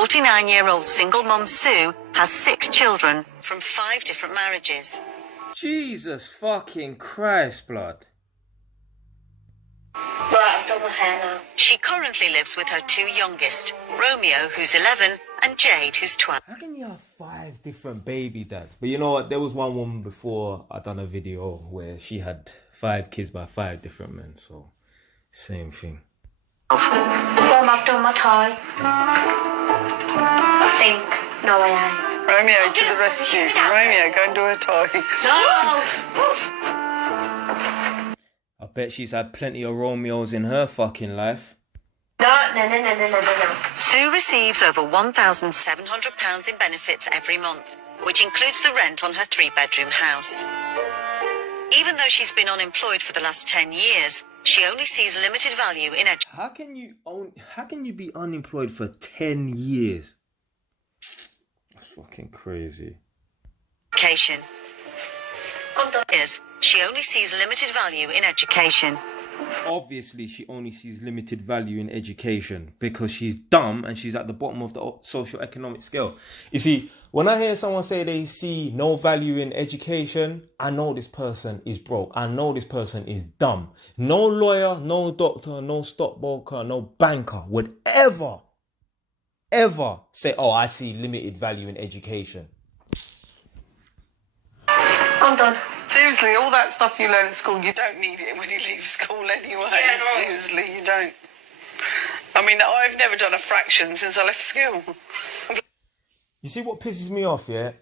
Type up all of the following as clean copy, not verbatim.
49-year-old single mum Sue has 6 children from 5 different marriages. Jesus fucking Christ, blood. Right, I've done my hair now. She currently lives with her 2 youngest, Romeo, who's 11, and Jade, who's 12. How can you have 5 different baby dads? But you know what? There was one woman before I done a video where she had 5 kids by 5 different men. So, same thing. Mum, I've done my tie. I think. No, I ain't. Romeo to the rescue. Romeo, go and do a tie. No! I bet she's had plenty of Romeos in her fucking life. No. Sue receives over £1,700 in benefits every month, which includes the rent on her 3-bedroom house. Even though she's been unemployed for the last 10 years, she only sees limited value in How can you be unemployed for 10 years? That's fucking crazy. education. She only sees limited value in education. Obviously, she only sees limited value in education because she's dumb and she's at the bottom of the socio-economic scale. You see, when I hear someone say they see no value in education, I know this person is broke. I know this person is dumb. No lawyer, no doctor, no stockbroker, no banker would ever say, oh, I see limited value in education. I'm done. Seriously, all that stuff you learn at school, you don't need it when you leave school anyway. Yeah, no. Seriously, you don't. I mean, I've never done a fraction since I left school. You see what pisses me off, yeah?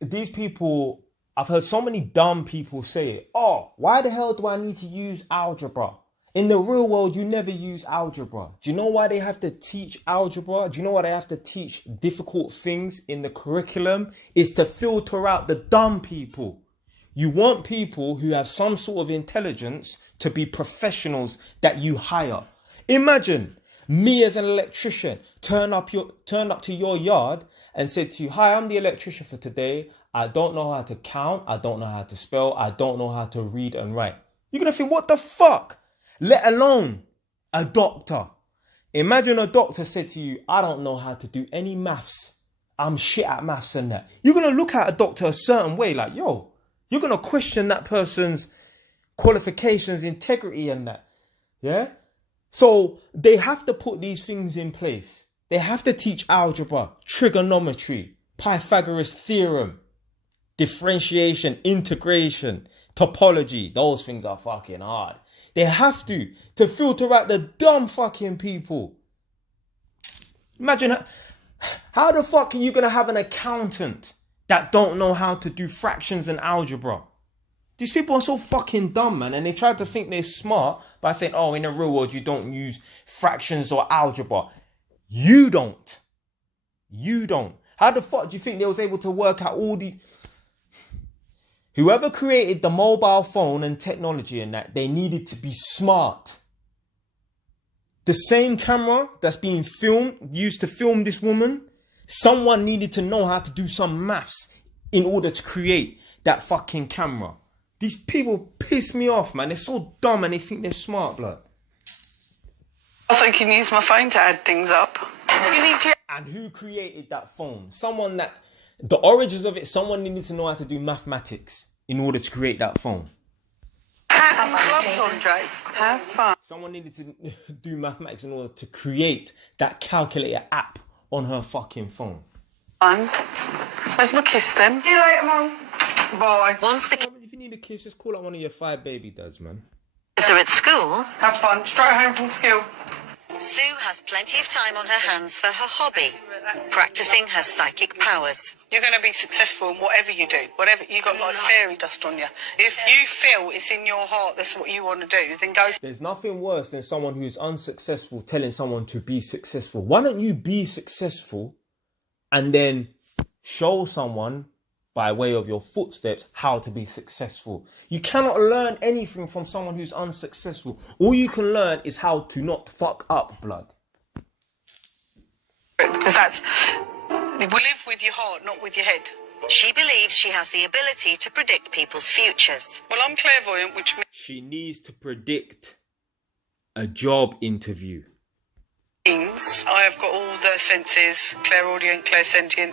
These people, I've heard so many dumb people say, oh, why the hell do I need to use algebra? In the real world, you never use algebra. Do you know why they have to teach algebra? Do you know why they have to teach difficult things in the curriculum? It's to filter out the dumb people. You want people who have some sort of intelligence to be professionals that you hire. Imagine me as an electrician turn up to your yard and said to you, hi, I'm the electrician for today. I don't know how to count. I don't know how to spell. I don't know how to read and write. You're going to think, what the fuck? Let alone a doctor. Imagine a doctor said to you, I don't know how to do any maths. I'm shit at maths and that. You're going to look at a doctor a certain way like, yo, you're going to question that person's qualifications, integrity and that. Yeah? So they have to put these things in place. They have to teach algebra, trigonometry, Pythagoras theorem, differentiation, integration, topology. Those things are fucking hard. They have to filter out the dumb fucking people. Imagine how the fuck are you going to have an accountant that don't know how to do fractions and algebra? These people are so fucking dumb, man. And they try to think they're smart by saying, oh, in the real world, you don't use fractions or algebra. You don't. You don't. How the fuck do you think they was able to work out all these? Whoever created the mobile phone and technology and that, they needed to be smart. The same camera that's being used to film this woman, someone needed to know how to do some maths in order to create that fucking camera. These people piss me off, man. They're so dumb and they think they're smart, blood. Also, you can use my phone to add things up. You need to... And who created that phone? Someone that... The origins of it, someone needed to know how to do mathematics in order to create that phone. Have gloves on, Jake. Have fun. Someone needed to do mathematics in order to create that calculator app on her fucking phone. Where's my kiss then? See you later, Mum. Bye. If you need a kiss, just call out one of your 5 baby dads, man. Kids are at school. Have fun. Straight home from school. Sue has plenty of time on her hands for her hobby, practicing her psychic powers. You're going to be successful in whatever you do. Whatever you got like fairy dust on you. If you feel it's in your heart that's what you want to do, then go. There's nothing worse than someone who's unsuccessful telling someone to be successful. Why don't you be successful and then show someone by way of your footsteps how to be successful? You cannot learn anything from someone who's unsuccessful. All you can learn is how to not fuck up, blood. Because that's... We live with your heart, not with your head. She believes she has the ability to predict people's futures. Well, I'm clairvoyant, which means... She needs to predict a job interview. I have got all the senses, clairaudient, clairsentient,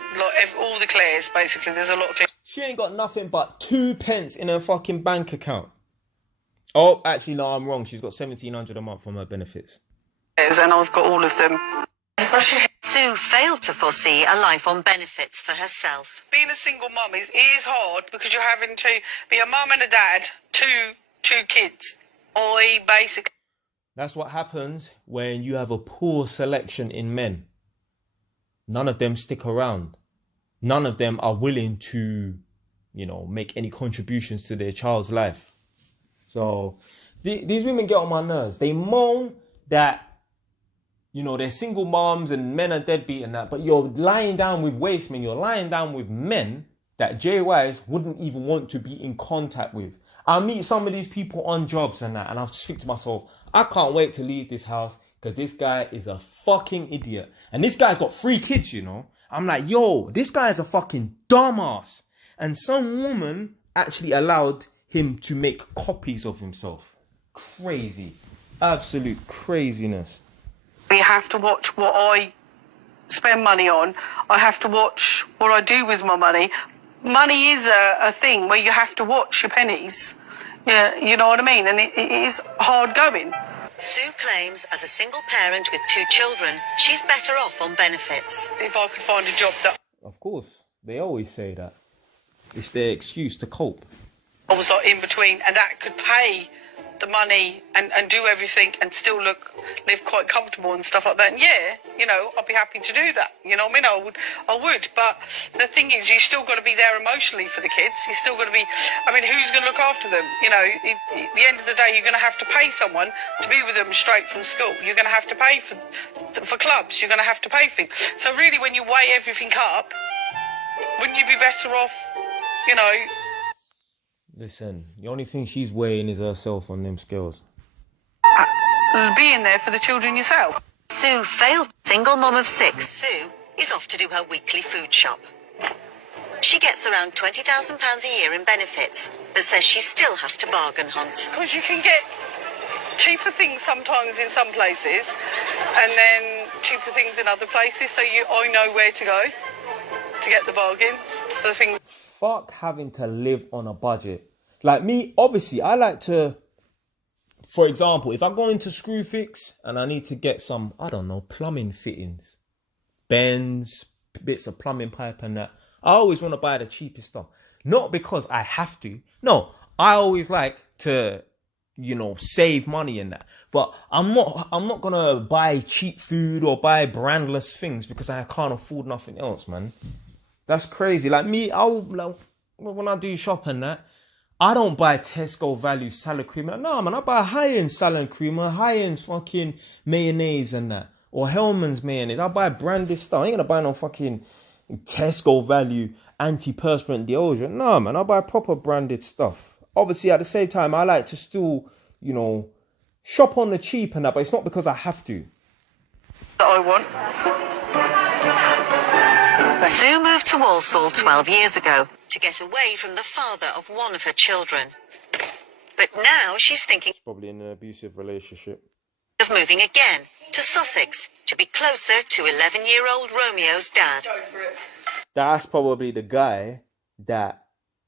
all the clairs, basically. There's a lot of clairs. She ain't got nothing but 2 pence in her fucking bank account. Oh, actually, no, I'm wrong. She's got 1,700 a month from her benefits. And I've got all of them. Sue failed to foresee a life on benefits for herself. Being a single mum is hard because you're having to be a mum and a dad, two kids. Basically... That's what happens when you have a poor selection in men. None of them stick around. None of them are willing to, make any contributions to their child's life. So these women get on my nerves. They moan that, they're single moms and men are deadbeat and that, but you're lying down with waste men. You're lying down with men that JYs wouldn't even want to be in contact with. I meet some of these people on jobs and that, and I just think to myself, I can't wait to leave this house because this guy is a fucking idiot. And this guy's got 3 kids, I'm like, yo, this guy is a fucking dumbass. And some woman actually allowed him to make copies of himself. Crazy. Absolute craziness. We have to watch what I spend money on. I have to watch what I do with my money. Money is a thing where you have to watch your pennies. Yeah, you know what I mean? And it is hard going. Sue claims as a single parent with 2 children, she's better off on benefits. If I could find a job that... Of course, they always say that. It's their excuse to cope. I was like in between, and that could pay the money and do everything and still live quite comfortable and stuff like that. And yeah, I'd be happy to do that. You know what I mean? I would. But the thing is, you still got to be there emotionally for the kids. You still got to be, who's going to look after them? At the end of the day, you're going to have to pay someone to be with them straight from school. You're going to have to pay for clubs. You're going to have to pay for things. So really, when you weigh everything up, wouldn't you be better off, Listen, the only thing she's weighing is herself on them scales. Being there for the children yourself. Sue failed. Single mom of 6, Sue is off to do her weekly food shop. She gets around £20,000 a year in benefits, but says she still has to bargain hunt. Because you can get cheaper things sometimes in some places, and then cheaper things in other places, so I know where to go to get the bargains for the things. Fuck having to live on a budget. Like me, obviously, I like to, for example, if I go into Screwfix and I need to get some, plumbing fittings, bends, bits of plumbing pipe and that, I always want to buy the cheapest stuff. Not because I have to. No, I always like to, save money in that. But I'm not going to buy cheap food or buy brandless things because I can't afford nothing else, man. That's crazy. Like me, when I do shop and that, I don't buy Tesco value salad cream. No, man, I buy high-end salad cream or high-end fucking mayonnaise and that. Or Hellman's mayonnaise. I buy branded stuff. I ain't gonna buy no fucking Tesco value antiperspirant deodorant. No, man, I buy proper branded stuff. Obviously, at the same time, I like to still, shop on the cheap and that, but it's not because I have to. That I want. Sue moved to Walsall 12 years ago to get away from the father of one of her children. But now she's thinking Probably in an abusive relationship. of moving again to Sussex to be closer to 11-year-old Romeo's dad. That's probably the guy that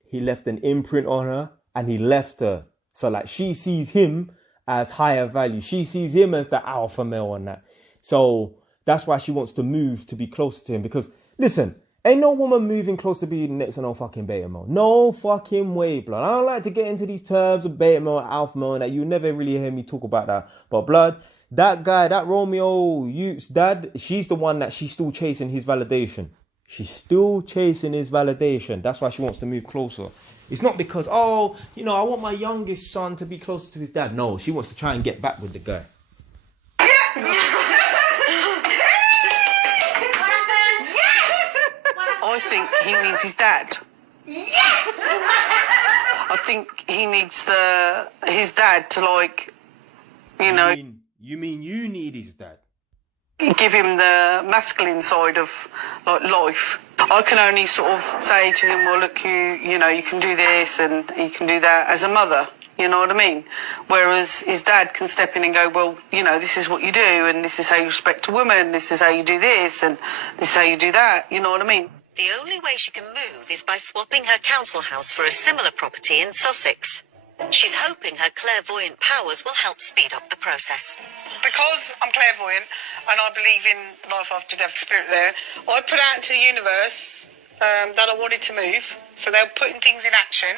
he left an imprint on her and he left her. So like she sees him as higher value. She sees him as the alpha male on that. So that's why she wants to move to be closer to him. Because listen, ain't no woman moving close to being next to no fucking beta male. No fucking way, blood. I don't like to get into these terms of beta male, alpha male, and that you never really hear me talk about that. But blood, that guy, that Romeo Ute's dad, she's the one that she's still chasing his validation. She's still chasing his validation. That's why she wants to move closer. It's not because, I want my youngest son to be closer to his dad. No, she wants to try and get back with the guy. I think he needs his dad. Yes! I think he needs his dad to You mean you need his dad? Give him the masculine side of life. I can only sort of say to him, well, look, you can do this and you can do that as a mother. You know what I mean? Whereas his dad can step in and go, well, you know, this is what you do, and this is how you respect a woman, this is how you do this, and this is how you do that. You know what I mean? The only way she can move is by swapping her council house for a similar property in Sussex. She's hoping her clairvoyant powers will help speed up the process. Because I'm clairvoyant and I believe in life after death, spirit there, I put out into the universe that I wanted to move. So they're putting things in action.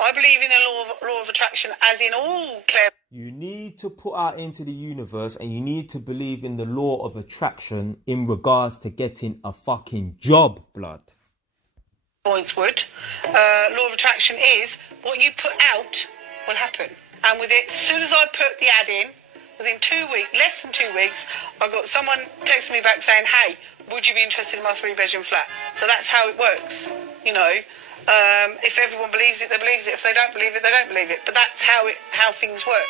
I believe in the law of attraction, as in all You need to put out into the universe, and you need to believe in the law of attraction in regards to getting a fucking job, blood. clairvoyants would. Law of attraction is what you put out will happen. And with it, as soon as I put the ad in, within 2 weeks, less than 2 weeks, I got someone texting me back saying, hey, would you be interested in my 3-bedroom flat? So that's how it works, you know. If everyone believes it, they believe it. If they don't believe it, they don't believe it. But that's how things work.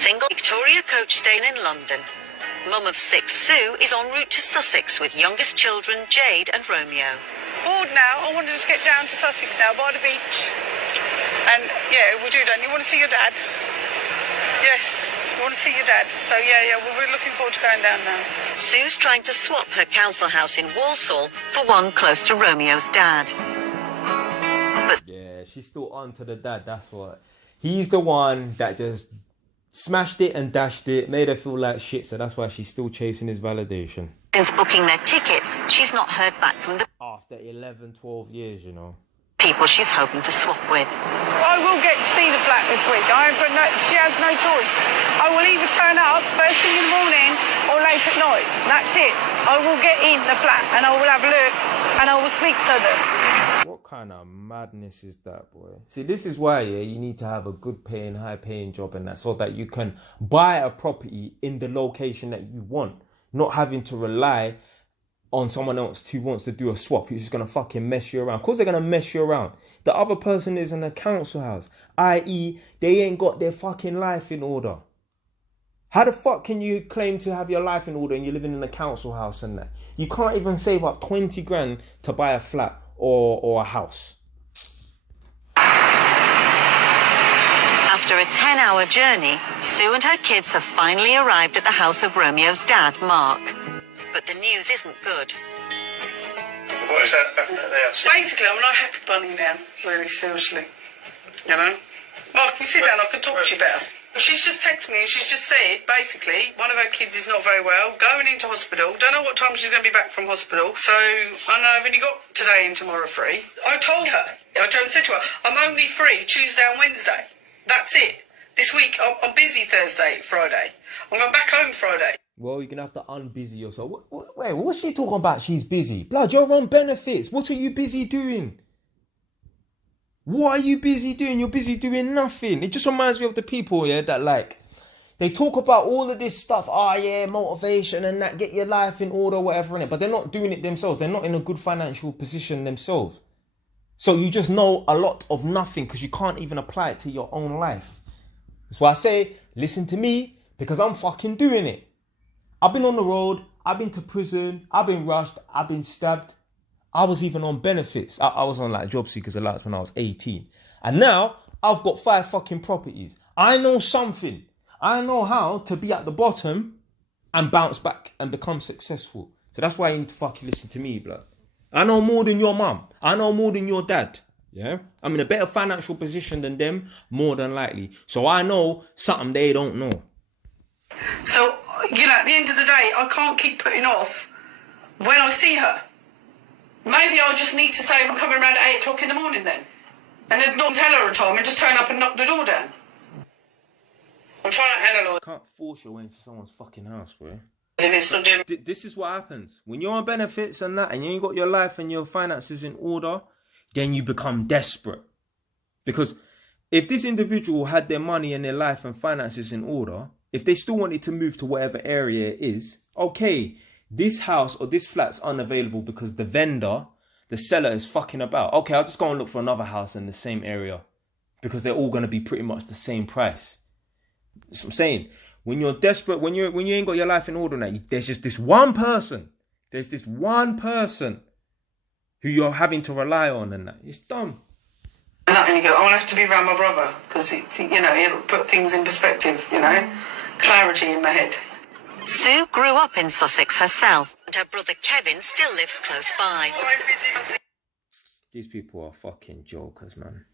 Single Victoria Coachstane in London. Mum of 6 Sue is en route to Sussex with youngest children Jade and Romeo. Bored now. I want to just get down to Sussex now, by the beach. And yeah, we do, don't you? Want to see your dad? Yes, you want to see your dad. So yeah, we're looking forward to going down now. Sue's trying to swap her council house in Walsall for one close to Romeo's dad. Yeah, she's still on to the dad, that's what. He's the one that just smashed it and dashed it, made her feel like shit, so that's why she's still chasing his validation. Since booking their tickets, she's not heard back from the After 11, 12 years, you know. people she's hoping to swap with. I will get to see the flat this week. She has no choice. I will either turn up first thing in the morning or late at night. That's it. I will get in the flat and I will have a look and I will speak to them. What kind of madness is that, boy? See, this is why, yeah, you need to have a good paying, high paying job and that, so that you can buy a property in the location that you want, not having to rely on someone else who wants to do a swap, who's just going to fucking mess you around. Of course they're going to mess you around. The other person is in a council house, i.e. they ain't got their fucking life in order. How the fuck can you claim to have your life in order and you're living in a council house and that? You can't even save up 20 grand to buy a flat or a house. After a 10-hour journey, Sue and her kids have finally arrived at the house of Romeo's dad, Mark. But the news isn't good. What is that? Basically, I'm not a happy bunny now, really seriously. You know? Mark, if you sit down, I can talk to you better. She's just texted me and she's just said, basically, one of her kids is not very well, going into hospital. Don't know what time she's going to be back from hospital. So, I know I've only got today and tomorrow free. I told her, I said to her, I'm only free Tuesday and Wednesday. That's it. This week, I'm busy Thursday, Friday. I'm going back home Friday. Well, you're going to have to unbusy yourself. Wait, what's she talking about? She's busy. Blood, you're on benefits. What are you busy doing? What are you busy doing? You're busy doing nothing. It just reminds me of the people, yeah, that like, they talk about all of this stuff. Oh, yeah, motivation and that, get your life in order, whatever, in it. But they're not doing it themselves. They're not in a good financial position themselves. So you just know a lot of nothing because you can't even apply it to your own life. That's why I say, listen to me, because I'm fucking doing it. I've been on the road, I've been to prison, I've been rushed, I've been stabbed. I was even on benefits. I was on like job seekers allowance when I was 18. And now I've got 5 fucking properties. I know something. I know how to be at the bottom and bounce back and become successful. So that's why you need to fucking listen to me, blood. I know more than your mum. I know more than your dad. Yeah? I'm in a better financial position than them, more than likely. So I know something they don't know. So, you know, at the end of the day, I can't keep putting off when I see her. Maybe I'll just need to say I'm coming around at 8 o'clock in the morning then. And then not tell her a time and just turn up and knock the door down. I'm trying to analyse. Can't force your way into someone's fucking house, bro. It's not doing... This is what happens. When you're on benefits and that, and you ain't got your life and your finances in order, then you become desperate. Because if this individual had their money and their life and finances in order, if they still wanted to move to whatever area it is, okay, this house or this flat's unavailable because the vendor, the seller is fucking about. Okay, I'll just go and look for another house in the same area because they're all going to be pretty much the same price. That's what I'm saying. When you're desperate, when you ain't got your life in order now, there's just this one person. There's this one person who you're having to rely on and that. It's dumb. And you go, I'll have to be around my brother because, it'll put things in perspective, clarity in my head. Sue grew up in Sussex herself, and her brother Kevin still lives close by. These people are fucking jokers, man.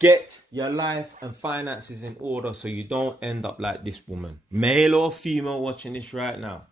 Get your life and finances in order so you don't end up like this woman. Male or female watching this right now.